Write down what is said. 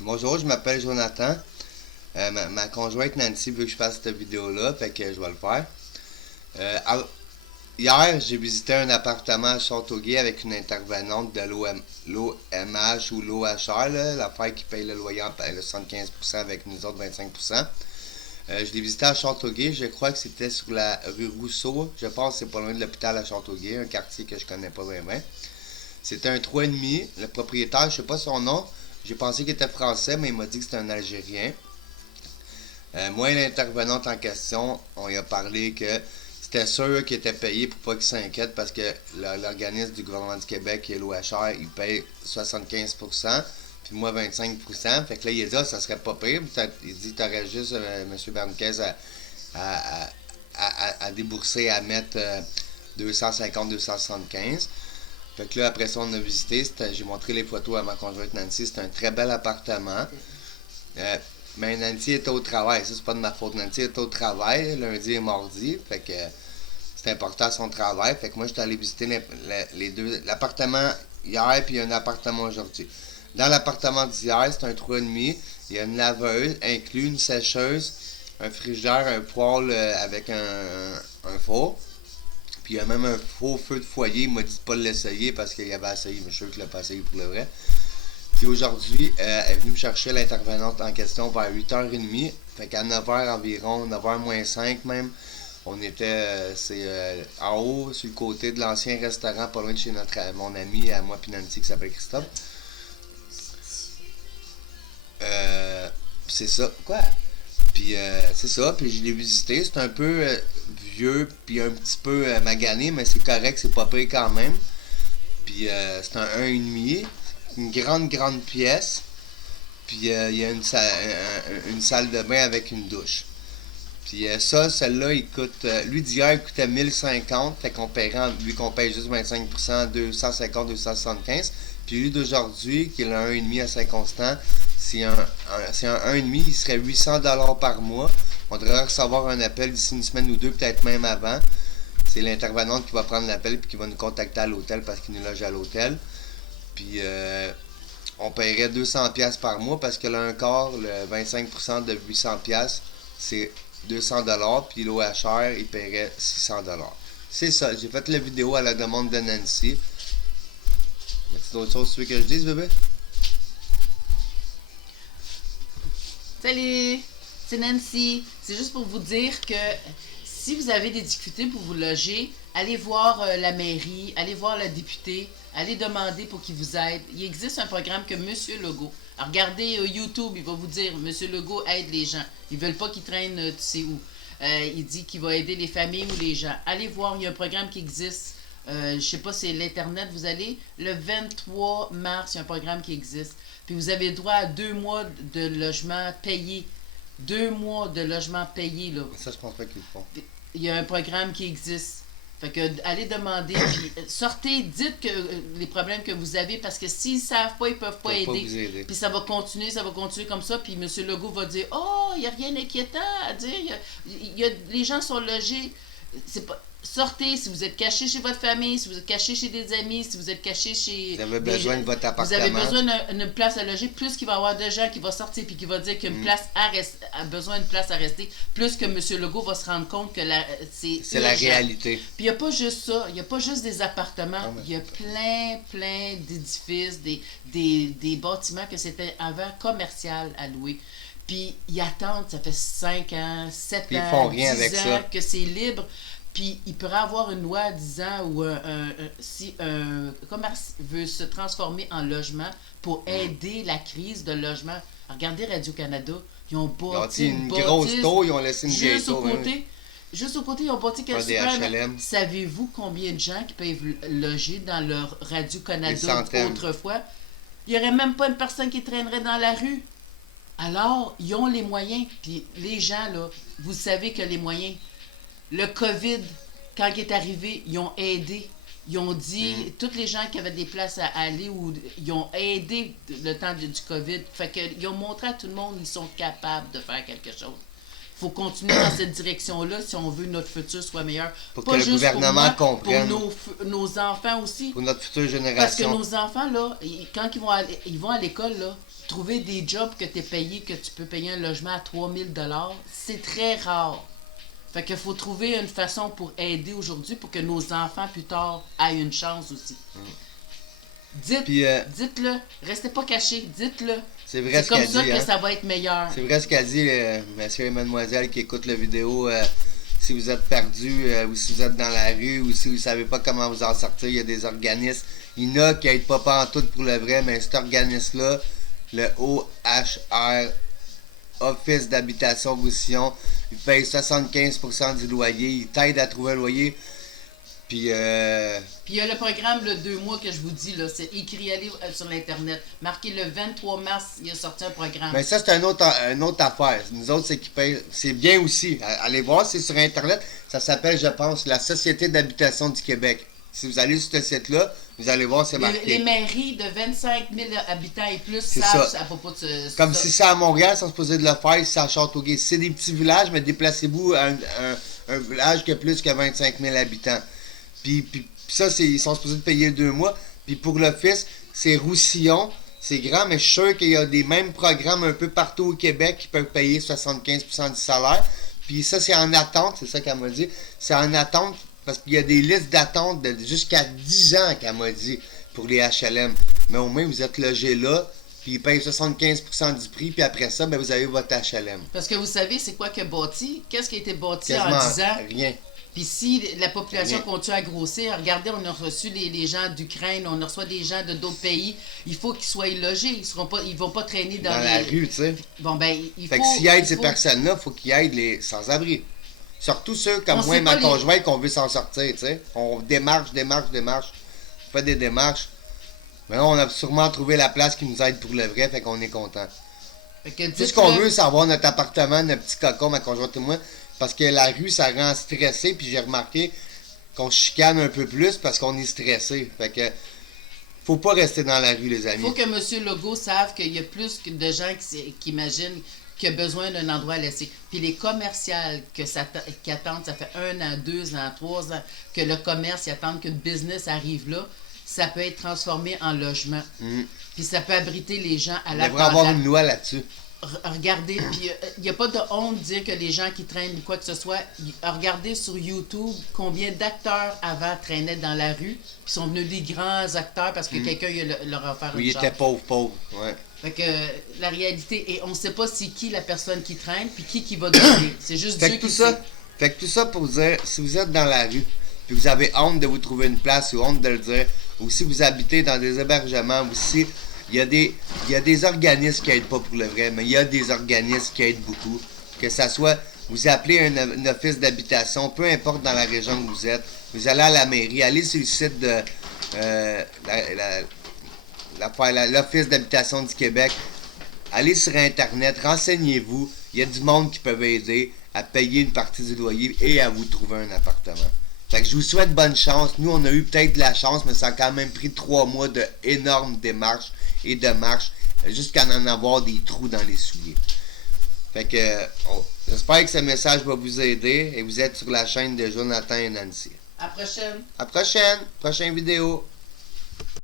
Bonjour, je m'appelle Jonathan. Ma conjointe Nancy veut que je fasse cette vidéo-là, fait que je vais le faire. Euh, à- Hier, j'ai visité un appartement à Châteauguay avec une intervenante de l'OMH ou l'OHR, là, l'affaire qui paye le loyer le 75% avec nous autres 25%. Je l'ai visité à Châteauguay, je crois que c'était sur la rue Rousseau. Je pense que c'est pas loin de l'hôpital à Châteauguay, un quartier que je connais pas vraiment. C'était un 3,5. Le propriétaire, je sais pas son nom. J'ai pensé qu'il était français, mais il m'a dit que c'était un Algérien. Moi et l'intervenante en question, on lui a parlé que c'était sûr qu'il était payé pour pas qu'il s'inquiète parce que l'organisme du gouvernement du Québec, qui est l'OHR, il paye 75%, puis moi 25%. Fait que là, il a dit, ah, ça serait pas pire. Il dit, t'aurais juste, M. Bernquez, à, à débourser, à mettre 250-275. Fait que là, après ça, on a visité. J'ai montré les photos à ma conjointe Nancy. C'est un très bel appartement. Euh, mais Nancy était au travail. Ça, c'est pas de ma faute. Nancy était au travail lundi et mardi. Fait que c'est important son travail. Fait que moi, j'étais allé visiter les deux. L'appartement hier, puis un appartement aujourd'hui. Dans l'appartement d'hier, c'est un 3,5. Il y a une laveuse, inclus une sécheuse, un frigidaire, un poêle avec un four. Puis il y a même un faux feu de foyer. Il m'a dit de pas l'essayer parce qu'il avait essayé. Mais je suis sûr qu'il l'a pas essayé pour le vrai. Puis aujourd'hui, elle est venue me chercher l'intervenante en question vers 8h30. Fait qu'à 9h environ, 9h moins 5 même, on était en haut, sur le côté de l'ancien restaurant, pas loin de chez mon ami, à moi puis Nancy, qui s'appelle Christophe. Euh, c'est ça. Quoi? Puis c'est ça, puis je l'ai visité. C'est un peu vieux, puis un petit peu magané, mais c'est correct, c'est pas pire quand même. Puis c'est un 1,5, une grande pièce. Puis il y a une salle de bain avec une douche. Puis ça, celle-là, il coûte. Lui d'hier, il coûtait 1050. Fait qu'on paierait, vu qu'on paye juste 25%, 250, 275. Puis lui d'aujourd'hui, qui est un 1,5 à 5 constants, c'est un 1,5, il serait 800$ par mois. On devrait recevoir un appel d'ici une semaine ou deux, peut-être même avant. C'est l'intervenante qui va prendre l'appel puis qui va nous contacter à l'hôtel parce qu'il nous loge à l'hôtel. Puis on paierait 200$ par mois parce que là, un quart, le 25% de 800$, c'est 200$. Puis l'OHR, il paierait 600$. C'est ça, j'ai fait la vidéo à la demande de Nancy. Y a-t-il d'autres choses que tu veux que je dise, bébé? Salut, c'est Nancy. C'est juste pour vous dire que si vous avez des difficultés pour vous loger, allez voir la mairie, allez voir le député, allez demander pour qu'il vous aide. Il existe un programme que Monsieur Legault. Alors regardez YouTube, il va vous dire Monsieur Legault aide les gens. Ils veulent pas qu'ils traînent tu sais où. Il dit qu'il va aider les familles ou les gens. Allez voir, il y a un programme qui existe. Je sais pas, c'est l'Internet, vous allez. Le 23 mars, il y a un programme qui existe. Puis vous avez droit à 2 mois de logement payé. 2 mois de logement payé, là. Ça, je pense pas qu'ils le font. Il y a un programme qui existe. Fait que allez demander, puis sortez, dites que les problèmes que vous avez, parce que s'ils savent pas, ils peuvent pas Ils peuvent pas aider. vous aider. Puis ça va continuer comme ça, puis M. Legault va dire, oh, il n'y a rien d'inquiétant à dire, les gens sont logés. C'est pas, sortez, si vous êtes caché chez votre famille, si vous êtes caché chez des amis, si vous êtes caché chez Vous avez des besoin gens, de votre vous avez appartement. besoin d'une place à loger, plus qu'il va y avoir de gens qui vont sortir puis qui va dire qu'une place a besoin d'une place à rester, plus que M. Legault va se rendre compte que C'est la urgent. réalité. Puis il n'y a pas juste ça, il n'y a pas juste des appartements, Non, mais- il y a plein d'édifices, des bâtiments que c'était avant commercial à louer. Puis ils attendent, ça fait 5 ans, 7 Puis ils ans, font rien 10 avec ans ça. que c'est libre. Puis il pourrait avoir une loi disant ou si un commerce veut se transformer en logement pour aider la crise de logement. Regardez Radio-Canada, ils ont Ils ont bâti une grosse tour, ils ont laissé une vieille juste au tour. Hein. côté. Juste au côté, ils ont bâti Pas quelque des super. HLM. Savez-vous combien de gens qui peuvent loger dans leur Des Radio-Canada centaines. autrefois? Il n'y aurait même pas une personne qui traînerait dans la rue. Alors, ils ont les moyens. Puis les gens, là, vous savez que les moyens. Le COVID, quand il est arrivé, ils ont aidé. Ils ont dit, tous les gens qui avaient des places à aller, ou ils ont aidé le temps du COVID. Fait que, ils ont montré à tout le monde qu'ils sont capables de faire quelque chose. Il faut continuer dans cette direction-là si on veut que notre futur soit meilleur. Pour Pas que le juste pour gouvernement moi, comprenne. pour nos enfants aussi. Pour notre future Parce que génération. nos enfants, là, quand ils vont à l'école, là, trouver des jobs que tu es payé, que tu peux payer un logement à 3000 $, c'est très rare. Fait qu'il faut trouver une façon pour aider aujourd'hui pour que nos enfants plus tard aient une chance aussi. Dites-le, restez pas cachés, dites-le. C'est vrai C'est ce comme qu'elle ça dit, que hein. ça va être meilleur. C'est vrai ce qu'a dit, monsieur et mademoiselle qui écoutent la vidéo. Si vous êtes perdu, ou si vous êtes dans la rue, ou si vous savez pas comment vous en sortir, il y a des organismes. Il y en a qui n'aident pas en tout pour le vrai, mais cet organisme-là, le OHR, Office d'habitation Roussillon, il paye 75% du loyer, il t'aide à trouver un loyer. Puis Puis il y a le programme le 2 mois que je vous dis, là, c'est écrit, allez sur l'internet. Marqué le 23 mars, il a sorti un programme. mais ça, c'est une autre affaire. Nous autres, c'est qu'ils payent. C'est bien aussi. Allez voir, c'est sur Internet. Ça s'appelle, je pense, la Société d'habitation du Québec. Si vous allez sur ce site-là, vous allez voir, c'est marqué. Les mairies de 25 000 habitants et plus C'est savent ça. à propos de ce... Comme ça. si c'est à Montréal, sont supposés de le faire, si c'est à Châteauguay. Si c'est des petits villages, mais déplacez-vous à un village qui a plus que 25 000 habitants. Puis ça, ils sont supposés de payer 2 mois. Puis pour l'office, c'est Roussillon. C'est grand, mais je suis sûr qu'il y a des mêmes programmes un peu partout au Québec qui peuvent payer 75% du salaire. Puis ça, c'est en attente, c'est ça qu'elle m'a dit. C'est en attente parce qu'il y a des listes d'attente de jusqu'à 10 ans qu'elle m'a dit pour les HLM. Mais au moins, vous êtes logé là, puis ils payent 75% du prix, puis après ça, ben, vous avez votre HLM. Parce que vous savez, c'est quoi que bâti? Qu'est-ce qui a été bâti Quasiment en 10 ans? rien. Puis si la population Rien. continue à grossir, regardez, on a reçu les gens d'Ukraine, on reçoit des gens de d'autres pays, il faut qu'ils soient logés, ils vont pas traîner dans Dans la rue, tu sais. Bon, ben, il Fait faut... que s'ils aident il ces faut- personnes-là, il faut qu'ils aident les sans-abri. Surtout ceux comme On moi et sait ma pas les- conjointe qu'on veut s'en sortir, tu sais. On démarche. On fait des démarches. Mais là, on a sûrement trouvé la place qui nous aide pour le vrai, fait qu'on est content. Fait que Tout ce dites-le. qu'on veut, c'est avoir notre appartement, notre petit cocon, ma conjointe et moi. Parce que la rue, ça rend stressé, puis j'ai remarqué qu'on se chicane un peu plus parce qu'on est stressé. Fait que faut pas rester dans la rue, les Il amis. faut que M. Legault sache qu'il y a plus de gens qui imaginent qu'il y a besoin d'un endroit à laisser. Puis les commerciales qui attendent, ça fait 1 an, 2 ans, 3 ans, que le commerce, ils attendent qu'une business arrive là, ça peut être transformé en logement. Puis ça peut abriter les gens à Il la devrait avoir une loi là-dessus. Regardez, puis il n'y a pas de honte de dire que les gens qui traînent quoi que ce soit, regardez sur YouTube combien d'acteurs avant traînaient dans la rue, puis sont devenus des grands acteurs parce que quelqu'un leur a offert Oui, une il chance. était pauvre, ouais. Fait que la réalité, et on ne sait pas c'est qui la personne qui traîne, puis qui va devenir. C'est juste Fait Dieu que tout qui ça, sait. fait que tout ça pour dire, si vous êtes dans la rue, puis vous avez honte de vous trouver une place ou honte de le dire, ou si vous habitez dans des hébergements, ou si il y a des organismes qui aident pas pour le vrai, mais il y a des organismes qui aident beaucoup. Que ça soit, vous appelez un office d'habitation, peu importe dans la région où vous êtes, vous allez à la mairie, allez sur le site de l'Office d'habitation du Québec, allez sur Internet, renseignez-vous, il y a du monde qui peut aider à payer une partie du loyer et à vous trouver un appartement. Fait que je vous souhaite bonne chance. Nous, on a eu peut-être de la chance, mais ça a quand même pris 3 mois de énormes démarches et de marches jusqu'à en avoir des trous dans les souliers. Fait que j'espère que ce message va vous aider et vous êtes sur la chaîne de Jonathan et Nancy. À la prochaine. À la prochaine vidéo.